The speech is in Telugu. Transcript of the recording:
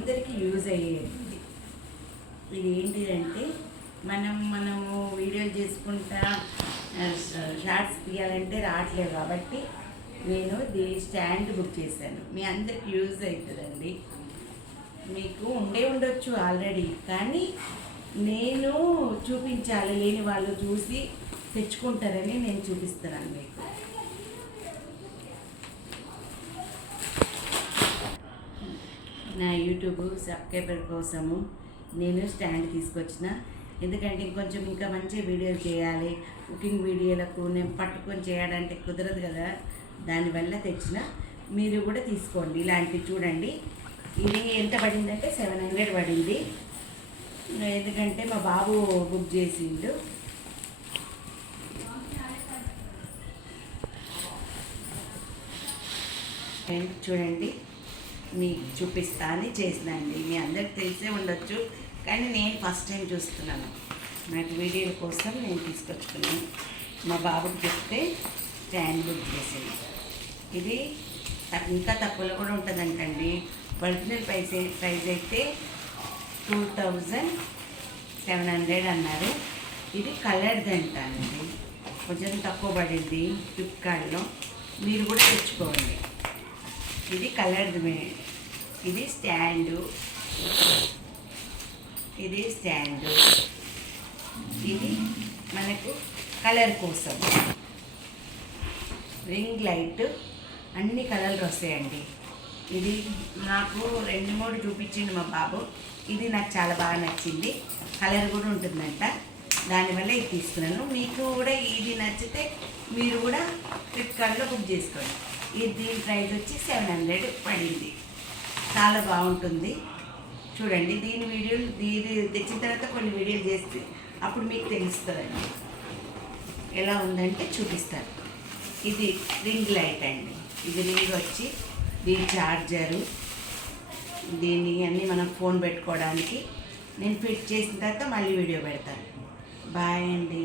అందరికీ యూజ్ అయ్యేది. ఇది ఏంటిదంటే మనము వీడియోలు చేసుకుంటా షార్ట్స్ తీయాలంటే రావట్లేదు కాబట్టి నేను స్టాండ్ బుక్ చేశాను. మీ అందరికి యూజ్ అవుతుందండి. మీకు ఉండొచ్చు ఆల్రెడీ, కానీ నేను చూపించాలి, లేని వాళ్ళు చూసి తెచ్చుకుంటారని నేను చూపిస్తున్నాను మీకు. నా యూట్యూబ్ సబ్స్క్రైబర్ కోసము నేను స్టాండ్ తీసుకొచ్చిన. ఎందుకంటే ఇంకొంచెం ఇంకా మంచి వీడియోలు చేయాలి. కుకింగ్ వీడియోలకు నేను పట్టుకొని చేయడానికి కుదరదు కదా, దానివల్ల తెచ్చిన. మీరు కూడా తీసుకోండి ఇలాంటివి. చూడండి, ఇది ఎంత పడిందంటే 700 పడింది. ఎందుకంటే మా బాబు బుక్ చేసిండు. చూడండి, మీకు చూపిస్తా అని చేసినండి. మీ అందరికి తెలిసే ఉండొచ్చు, కానీ నేను ఫస్ట్ టైం చూస్తున్నాను. నాకు వీడియోల కోసం నేను తీసుకొచ్చుకున్నాను. మా బాబుకి చెప్తే స్టాండ్ బుక్ చేసింది. ఇది ఇంకా తక్కువలో కూడా ఉంటుందంటండి. ఒరిజినల్ ప్రైస్ అయితే 2700 అన్నారు. ఇది కలర్ది అంటానండి, కొంచెం తక్కువ పడింది ఫ్లిప్కార్ట్లో. మీరు కూడా తెచ్చుకోండి. ఇది కలర్ది. ఇది స్టాండు, ఇది మనకు కలర్ కోసం. రింగ్ లైట్ అన్ని కలర్లు వస్తాయండి. ఇది నాకు 2-3 చూపించింది మా బాబు. ఇది నాకు చాలా బాగా నచ్చింది. కలర్ కూడా ఉంటుందంట, దానివల్ల ఇది తీసుకున్నాను. మీకు కూడా ఇది నచ్చితే మీరు కూడా ఫ్లిప్కార్ట్లో బుక్ చేసుకోండి. దీని ప్రైస్ వచ్చి 700 పడింది. చాలా బాగుంటుంది. చూడండి, దీని వీడియోలు తెచ్చిన తర్వాత కొన్ని వీడియోలు చేస్తే అప్పుడు మీకు తెలుస్తుందండి ఎలా ఉందంటే చూపిస్తారు. ఇది రింగ్ లైట్ అండి. ఇది రింగ్ వచ్చి దీని ఛార్జరు, దీన్ని అన్నీ మనం ఫోన్ పెట్టుకోవడానికి. నేను ఫిట్ చేసిన తర్వాత మళ్ళీ వీడియో పెడతాను. బాయ్ అండి.